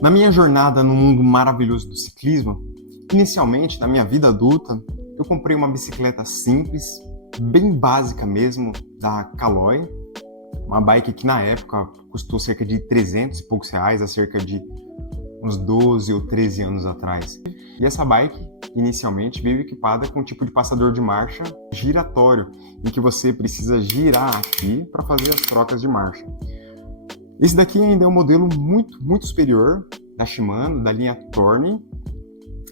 Na minha jornada no mundo maravilhoso do ciclismo, inicialmente, na minha vida adulta, eu comprei uma bicicleta simples, bem básica mesmo, da Caloi, uma bike que na época custou cerca de 300 e poucos reais, há cerca de uns 12 ou 13 anos atrás. E essa bike, inicialmente, veio equipada com um tipo de passador de marcha giratório, em que você precisa girar aqui para fazer as trocas de marcha. Esse daqui ainda é um modelo muito superior da Shimano, da linha Tourney,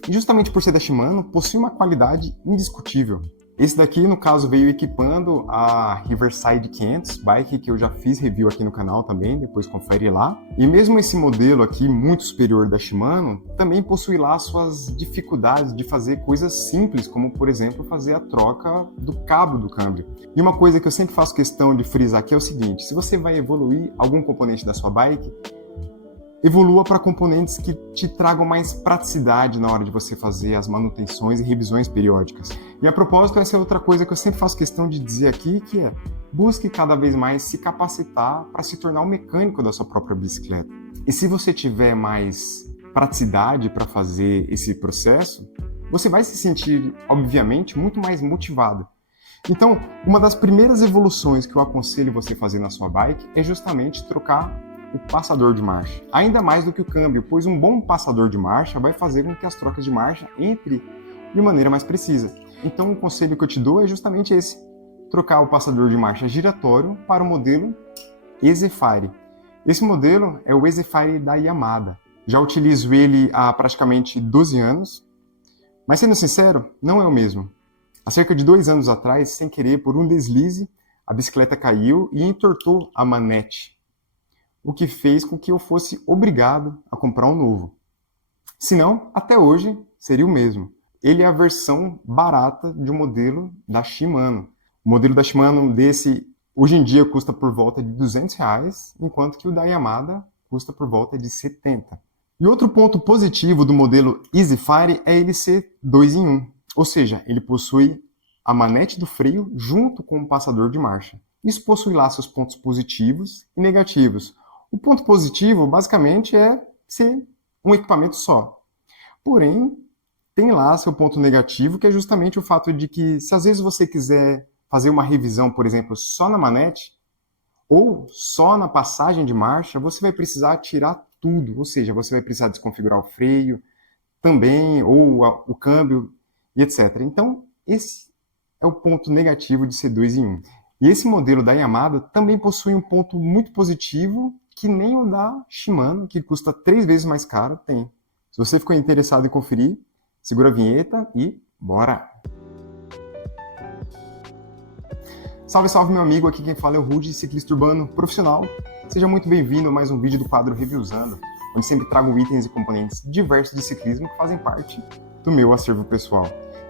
e justamente por ser da Shimano, possui uma qualidade indiscutível. Esse daqui, no caso, veio equipando a Riverside 500, bike que eu já fiz review aqui no canal também, depois confere lá. E mesmo esse modelo aqui, muito superior da Shimano, também possui lá suas dificuldades de fazer coisas simples, como, por exemplo, fazer a troca do cabo do câmbio. E uma coisa que eu sempre faço questão de frisar aqui é o seguinte: se você vai evoluir algum componente da sua bike, evolua para componentes que te tragam mais praticidade na hora de você fazer as manutenções e revisões periódicas. E a propósito, essa é outra coisa que eu sempre faço questão de dizer aqui, que é: busque cada vez mais se capacitar para se tornar um mecânico da sua própria bicicleta. E se você tiver mais praticidade para fazer esse processo, você vai se sentir, obviamente, muito mais motivado. Então, uma das primeiras evoluções que eu aconselho você fazer na sua bike é justamente trocar o passador de marcha. Ainda mais do que o câmbio, pois um bom passador de marcha vai fazer com que as trocas de marcha entrem de maneira mais precisa. Então, o conselho que eu te dou é justamente esse: trocar o passador de marcha giratório para o modelo EasyFire. Esse modelo é o EasyFire da Yamada. Já utilizo ele há praticamente 12 anos, mas sendo sincero, não é o mesmo. Há cerca de 2 anos atrás, sem querer, por um deslize, a bicicleta caiu e entortou a manete, o que fez com que eu fosse obrigado a comprar um novo. Senão, até hoje, seria o mesmo. Ele é a versão barata de um modelo da Shimano. O modelo da Shimano desse, hoje em dia, custa por volta de R$200, enquanto que o da Yamada custa por volta de 70. E outro ponto positivo do modelo EasyFire é ele ser 2 em 1, ou seja, ele possui a manete do freio junto com o passador de marcha. Isso possui lá seus pontos positivos e negativos. O ponto positivo, basicamente, é ser um equipamento só. Porém, tem lá seu ponto negativo, que é justamente o fato de que, se às vezes você quiser fazer uma revisão, por exemplo, só na manete, ou só na passagem de marcha, você vai precisar tirar tudo. Ou seja, você vai precisar desconfigurar o freio também, ou o câmbio, e etc. Então, esse é o ponto negativo de ser 2 em 1. E esse modelo da Yamada também possui um ponto muito positivo, que nem o da Shimano, que custa 3 vezes mais caro, tem. Se você ficou interessado em conferir, segura a vinheta e bora! Salve, salve, meu amigo! Aqui quem fala é o Rudy, ciclista urbano profissional. Seja muito bem-vindo a mais um vídeo do quadro Reviewzando, onde sempre trago itens e componentes diversos de ciclismo que fazem parte do meu acervo pessoal.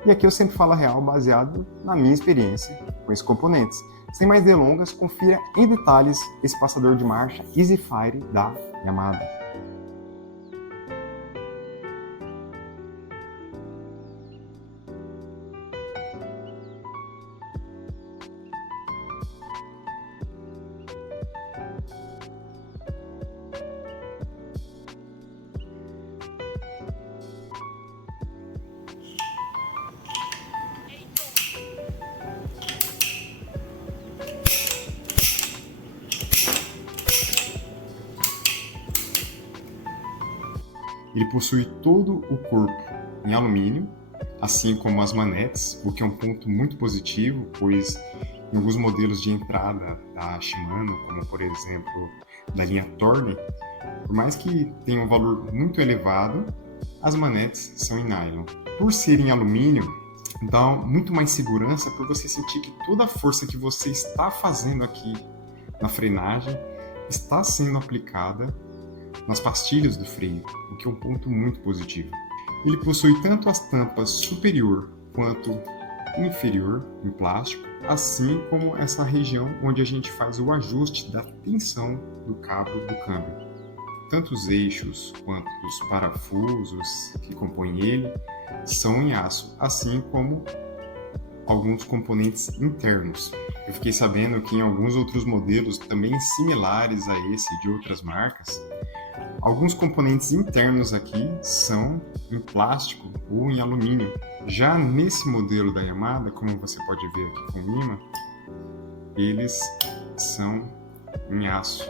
E aqui eu sempre falo a real baseado na minha experiência com esses componentes. Sem mais delongas, confira em detalhes esse passador de marcha EasyFire da Yamada. Ele possui todo o corpo em alumínio, assim como as manetes, o que é um ponto muito positivo, pois em alguns modelos de entrada da Shimano, como por exemplo da linha Tourney, por mais que tenha um valor muito elevado, as manetes são em nylon. Por ser em alumínio, dá muito mais segurança por você sentir que toda a força que você está fazendo aqui na frenagem está sendo aplicada nas pastilhas do freio, o que é um ponto muito positivo. Ele possui tanto as tampas superior quanto inferior em plástico, assim como essa região onde a gente faz o ajuste da tensão do cabo do câmbio. Tanto os eixos quanto os parafusos que compõem ele são em aço, assim como alguns componentes internos. Eu fiquei sabendo que em alguns outros modelos também similares a esse de outras marcas, Alguns componentes internos aqui são em plástico ou em alumínio. Já nesse modelo da Yamada, como você pode ver aqui com o imã, eles são em aço,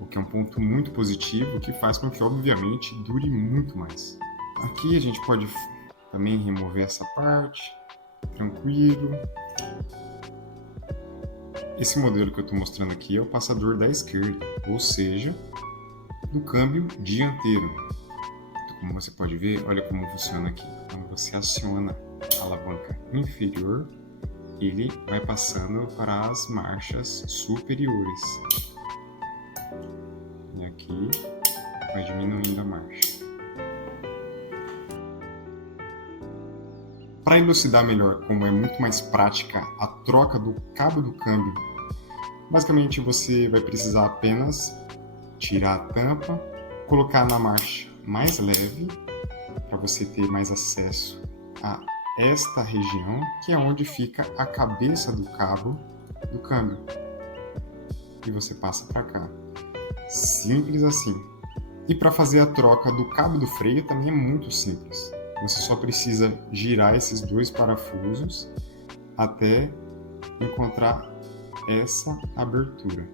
o que é um ponto muito positivo que faz com que, obviamente, dure muito mais. Aqui a gente pode também remover essa parte, tranquilo. Esse modelo que eu estou mostrando aqui é o passador da esquerda, ou seja, do câmbio dianteiro. Então, como você pode ver, olha como funciona aqui. Quando você aciona a alavanca inferior, ele vai passando para as marchas superiores. E aqui vai diminuindo a marcha. Para elucidar melhor como é muito mais prática a troca do cabo do câmbio, basicamente você vai precisar apenas tirar a tampa, colocar na marcha mais leve, para você ter mais acesso a esta região, que é onde fica a cabeça do cabo do câmbio. E você passa para cá. Simples assim. E para fazer a troca do cabo do freio também é muito simples. Você só precisa girar esses dois parafusos até encontrar essa abertura.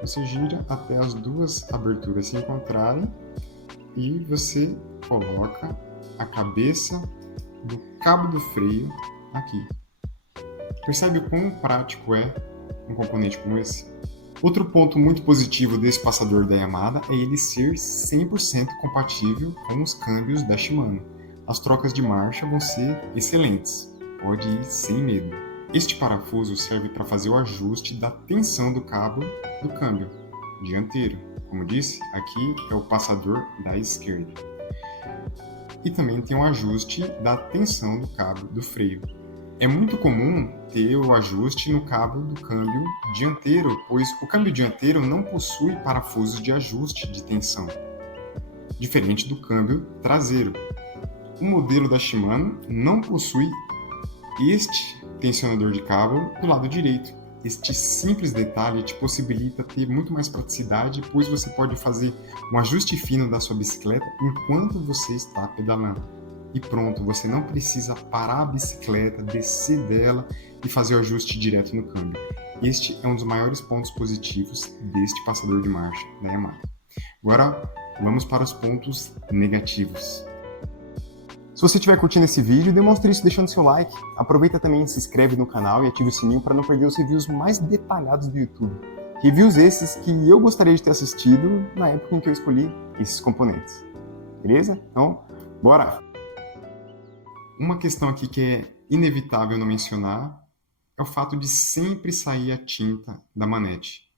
Você gira até as duas aberturas se encontrarem e você coloca a cabeça do cabo do freio aqui. Percebe o quão prático é um componente como esse? Outro ponto muito positivo desse passador da Yamada é ele ser 100% compatível com os câmbios da Shimano. As trocas de marcha vão ser excelentes, pode ir sem medo. Este parafuso serve para fazer o ajuste da tensão do cabo do câmbio dianteiro. Como disse, aqui é o passador da esquerda. E também tem o ajuste da tensão do cabo do freio. É muito comum ter o ajuste no cabo do câmbio dianteiro, pois o câmbio dianteiro não possui parafusos de ajuste de tensão, diferente do câmbio traseiro. O modelo da Shimano não possui este tensionador de cabo do lado direito. Este simples detalhe te possibilita ter muito mais praticidade, pois você pode fazer um ajuste fino da sua bicicleta enquanto você está pedalando. E pronto, você não precisa parar a bicicleta, descer dela e fazer o ajuste direto no câmbio. Este é um dos maiores pontos positivos deste passador de marcha da Yamaha. Agora, vamos para os pontos negativos. Se você estiver curtindo esse vídeo, demonstre isso deixando seu like. Aproveita também e se inscreve no canal e ative o sininho para não perder os reviews mais detalhados do YouTube. Reviews esses que eu gostaria de ter assistido na época em que eu escolhi esses componentes. Beleza? Então, bora! Uma questão aqui que é inevitável não mencionar é o fato de sempre sair a tinta da manete.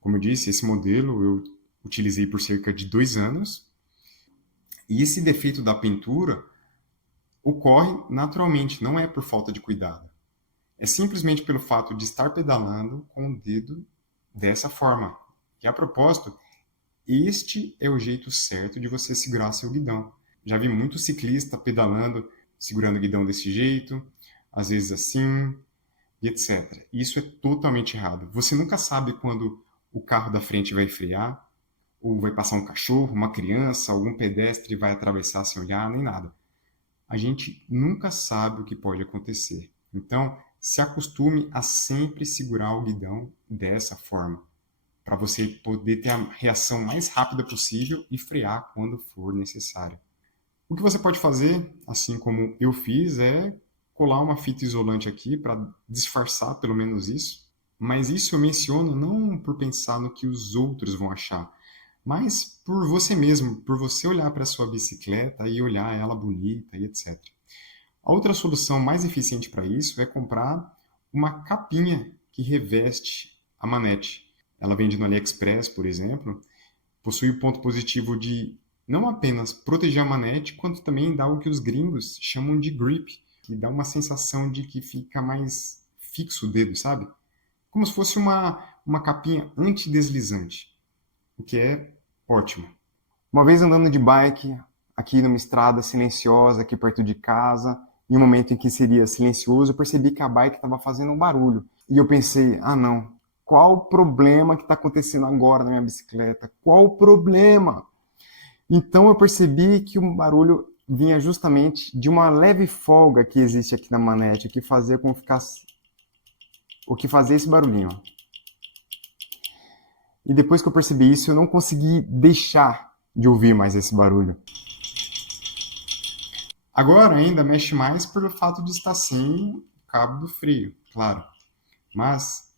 Como eu disse, esse modelo eu utilizei por cerca de 2 anos. E esse defeito da pintura ocorre naturalmente, não é por falta de cuidado. É simplesmente pelo fato de estar pedalando com o dedo dessa forma. E a propósito, este é o jeito certo de você segurar seu guidão. Já vi muito ciclista pedalando, segurando o guidão desse jeito, às vezes assim, e etc. Isso é totalmente errado. Você nunca sabe quando o carro da frente vai frear, ou vai passar um cachorro, uma criança, algum pedestre vai atravessar sem olhar, nem nada. A gente nunca sabe o que pode acontecer. Então, se acostume a sempre segurar o guidão dessa forma, para você poder ter a reação mais rápida possível e frear quando for necessário. O que você pode fazer, assim como eu fiz, é colar uma fita isolante aqui para disfarçar pelo menos isso. Mas isso eu menciono não por pensar no que os outros vão achar, mas por você mesmo, por você olhar para a sua bicicleta e olhar ela bonita e etc. A outra solução mais eficiente para isso é comprar uma capinha que reveste a manete. Ela vende no AliExpress, por exemplo, possui o ponto positivo de não apenas proteger a manete, quanto também dá o que os gringos chamam de grip, que dá uma sensação de que fica mais fixo o dedo, sabe? Como se fosse uma capinha antideslizante, o que é ótimo. Uma vez andando de bike, aqui numa estrada silenciosa, aqui perto de casa, em um momento em que seria silencioso, eu percebi que a bike estava fazendo um barulho. E eu pensei, ah não, qual o problema que está acontecendo agora na minha bicicleta? Qual o problema? Então eu percebi que o barulho vinha justamente de uma leve folga que existe aqui na manete, que fazia com que ficasse o que fazia esse barulhinho. E depois que eu percebi isso, eu não consegui deixar de ouvir mais esse barulho. Agora ainda mexe mais pelo fato de estar sem o cabo do freio, claro. Mas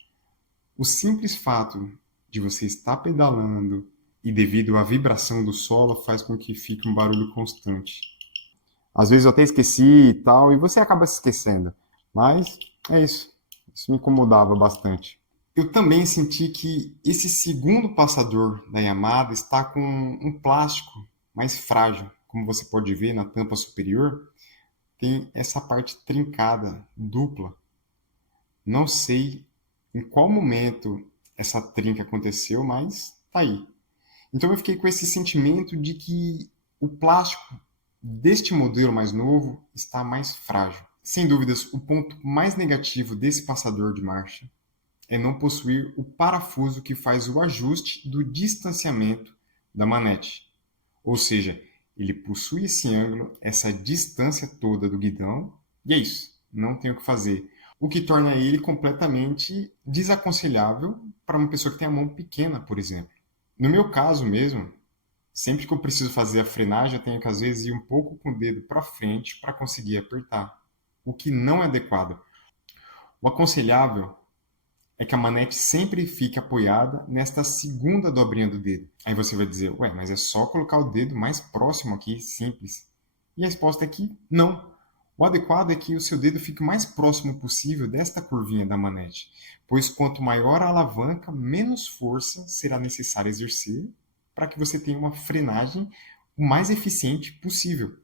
o simples fato de você estar pedalando e devido à vibração do solo faz com que fique um barulho constante. Às vezes eu até esqueci e tal, e você acaba se esquecendo. Mas é isso. Isso me incomodava bastante. Eu também senti que esse segundo passador da Yamaha está com um plástico mais frágil. Como você pode ver na tampa superior, tem essa parte trincada, dupla. Não sei em qual momento essa trinca aconteceu, mas tá aí. Então eu fiquei com esse sentimento de que o plástico deste modelo mais novo está mais frágil. Sem dúvidas, o ponto mais negativo desse passador de marcha é não possuir o parafuso que faz o ajuste do distanciamento da manete. Ou seja, ele possui esse ângulo, essa distância toda do guidão, e é isso, não tem o que fazer. O que torna ele completamente desaconselhável para uma pessoa que tem a mão pequena, por exemplo. No meu caso mesmo, sempre que eu preciso fazer a frenagem, eu tenho que às vezes ir um pouco com o dedo para frente para conseguir apertar, o que não é adequado. O aconselhável é que a manete sempre fique apoiada nesta segunda dobrinha do dedo. Aí você vai dizer, ué, mas é só colocar o dedo mais próximo aqui, simples. E a resposta é que não. O adequado é que o seu dedo fique o mais próximo possível desta curvinha da manete, pois quanto maior a alavanca, menos força será necessário exercer para que você tenha uma frenagem o mais eficiente possível.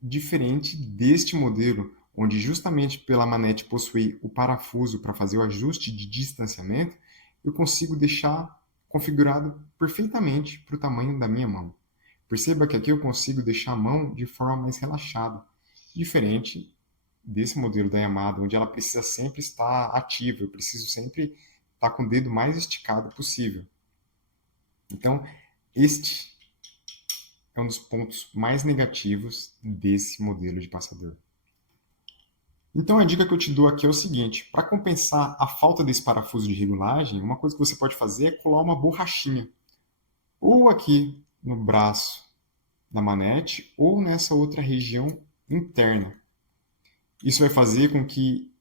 Diferente deste modelo, onde justamente pela manete possuir o parafuso para fazer o ajuste de distanciamento, eu consigo deixar configurado perfeitamente para o tamanho da minha mão. Perceba que aqui eu consigo deixar a mão de forma mais relaxada, diferente desse modelo da Yamaha, onde ela precisa sempre estar ativa, eu preciso sempre estar com o dedo mais esticado possível. Então, este é um dos pontos mais negativos desse modelo de passador. Então a dica que eu te dou aqui é o seguinte: para compensar a falta desse parafuso de regulagem, uma coisa que você pode fazer é colar uma borrachinha, ou aqui no braço da manete, ou nessa outra região interna. Isso vai fazer com que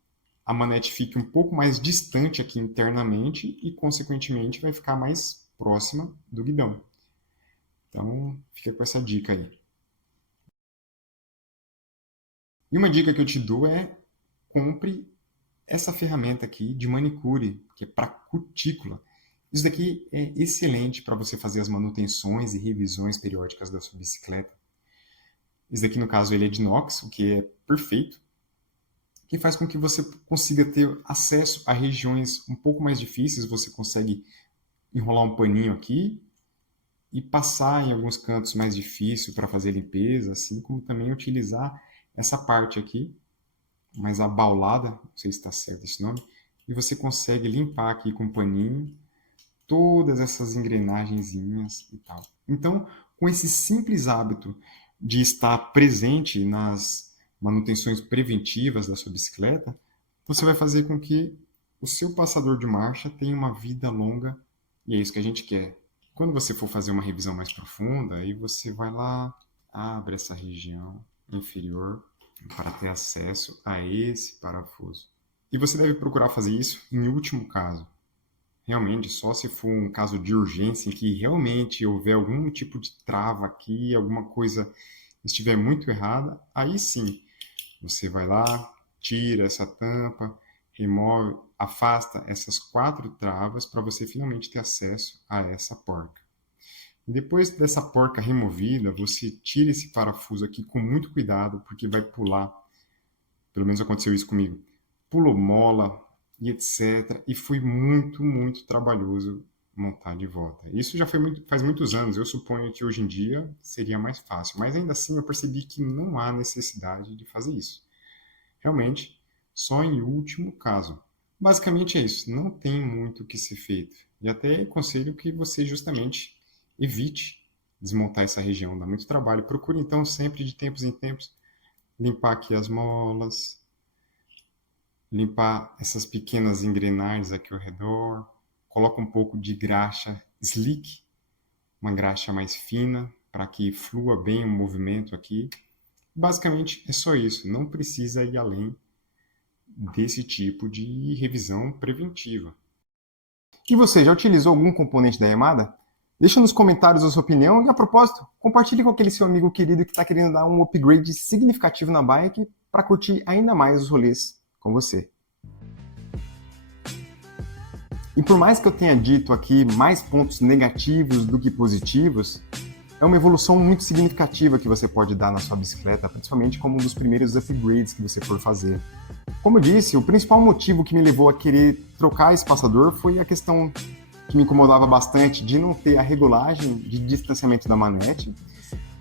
a manete fique um pouco mais distante aqui internamente e, consequentemente, vai ficar mais próxima do guidão. Então, fica com essa dica aí. E uma dica que eu te dou é compre essa ferramenta aqui de manicure, que é para cutícula. Isso daqui é excelente para você fazer as manutenções e revisões periódicas da sua bicicleta. Esse daqui, no caso, ele é de inox, o que é perfeito, que faz com que você consiga ter acesso a regiões um pouco mais difíceis. Você consegue enrolar um paninho aqui e passar em alguns cantos mais difíceis para fazer limpeza, assim como também utilizar essa parte aqui, mais abaulada, não sei se está certo esse nome, e você consegue limpar aqui com um paninho todas essas engrenagenzinhas e tal. Então, com esse simples hábito de estar presente nas manutenções preventivas da sua bicicleta, você vai fazer com que o seu passador de marcha tenha uma vida longa, e é isso que a gente quer. Quando você for fazer uma revisão mais profunda, aí você vai lá, abre essa região inferior para ter acesso a esse parafuso. E você deve procurar fazer isso em último caso. Realmente, só se for um caso de urgência em que realmente houver algum tipo de trava aqui, alguma coisa estiver muito errada, aí sim, você vai lá, tira essa tampa, remove, afasta essas 4 travas para você finalmente ter acesso a essa porca. E depois dessa porca removida, você tira esse parafuso aqui com muito cuidado, porque vai pular, pelo menos aconteceu isso comigo, pulou mola e etc. E foi muito, muito trabalhoso montar de volta. Isso já faz muitos anos, eu suponho que hoje em dia seria mais fácil, mas ainda assim eu percebi que não há necessidade de fazer isso. Realmente, só em último caso. Basicamente é isso, não tem muito o que ser feito. E até aconselho que você justamente evite desmontar essa região, dá muito trabalho. Procure então sempre de tempos em tempos limpar aqui as molas, limpar essas pequenas engrenagens aqui ao redor. Coloca um pouco de graxa slick, uma graxa mais fina, para que flua bem o movimento aqui. Basicamente é só isso, não precisa ir além desse tipo de revisão preventiva. E você, já utilizou algum componente da Yamada? Deixa nos comentários a sua opinião e, a propósito, compartilhe com aquele seu amigo querido que está querendo dar um upgrade significativo na bike para curtir ainda mais os rolês com você. E por mais que eu tenha dito aqui mais pontos negativos do que positivos, é uma evolução muito significativa que você pode dar na sua bicicleta, principalmente como um dos primeiros upgrades que você for fazer. Como eu disse, o principal motivo que me levou a querer trocar esse passador foi a questão que me incomodava bastante de não ter a regulagem de distanciamento da manete,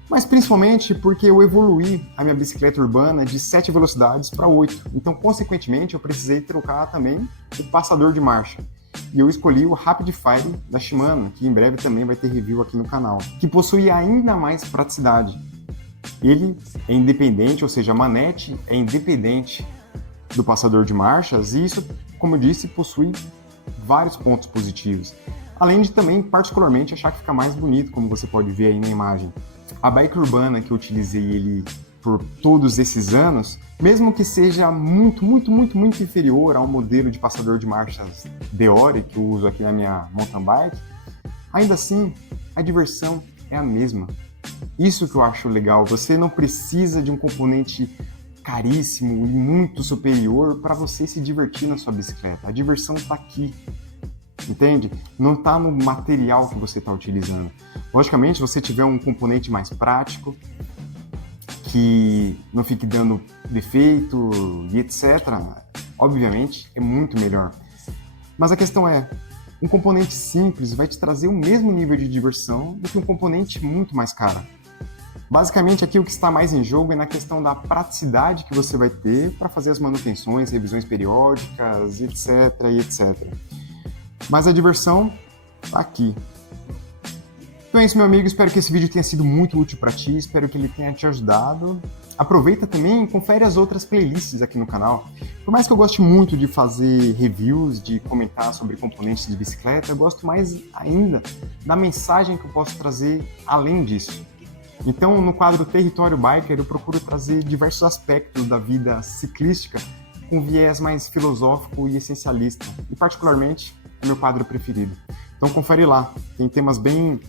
mas principalmente porque eu evoluí a minha bicicleta urbana de 7 velocidades para 8. Então, consequentemente, eu precisei trocar também o passador de marcha. E eu escolhi o Rapid Fire da Shimano, que em breve também vai ter review aqui no canal, que possui ainda mais praticidade. Ele é independente, ou seja, a manete é independente do passador de marchas, e isso, como eu disse, possui vários pontos positivos. Além de também, particularmente, achar que fica mais bonito, como você pode ver aí na imagem. A bike urbana que eu utilizei ele por todos esses anos, mesmo que seja muito inferior ao modelo de passador de marchas Deore que eu uso aqui na minha mountain bike, ainda assim, a diversão é a mesma. Isso que eu acho legal, você não precisa de um componente caríssimo e muito superior para você se divertir na sua bicicleta. A diversão está aqui, entende? Não está no material que você está utilizando. Logicamente, se você tiver um componente mais prático, que não fique dando defeito e etc., obviamente é muito melhor. Mas a questão é, um componente simples vai te trazer o mesmo nível de diversão do que um componente muito mais caro. Basicamente, aqui o que está mais em jogo é na questão da praticidade que você vai ter para fazer as manutenções, revisões periódicas, etc, e etc. Mas a diversão está aqui. Então é isso, meu amigo. Espero que esse vídeo tenha sido muito útil para ti. Espero que ele tenha te ajudado. Aproveita também e confere as outras playlists aqui no canal. Por mais que eu goste muito de fazer reviews, de comentar sobre componentes de bicicleta, eu gosto mais ainda da mensagem que eu posso trazer além disso. Então, no quadro Território Biker, eu procuro trazer diversos aspectos da vida ciclística com viés mais filosófico e essencialista, e particularmente é meu quadro preferido. Então confere lá, tem temas bem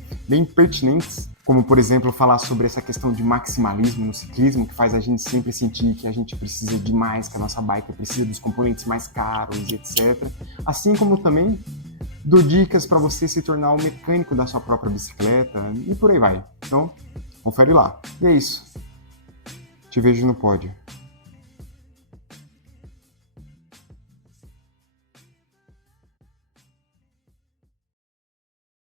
pertinentes, como por exemplo falar sobre essa questão de maximalismo no ciclismo, que faz a gente sempre sentir que a gente precisa de mais, que a nossa bike precisa dos componentes mais caros, etc. Assim como também dou dicas para você se tornar o mecânico da sua própria bicicleta e por aí vai. Então, confere lá. E é isso. Te vejo no pódio.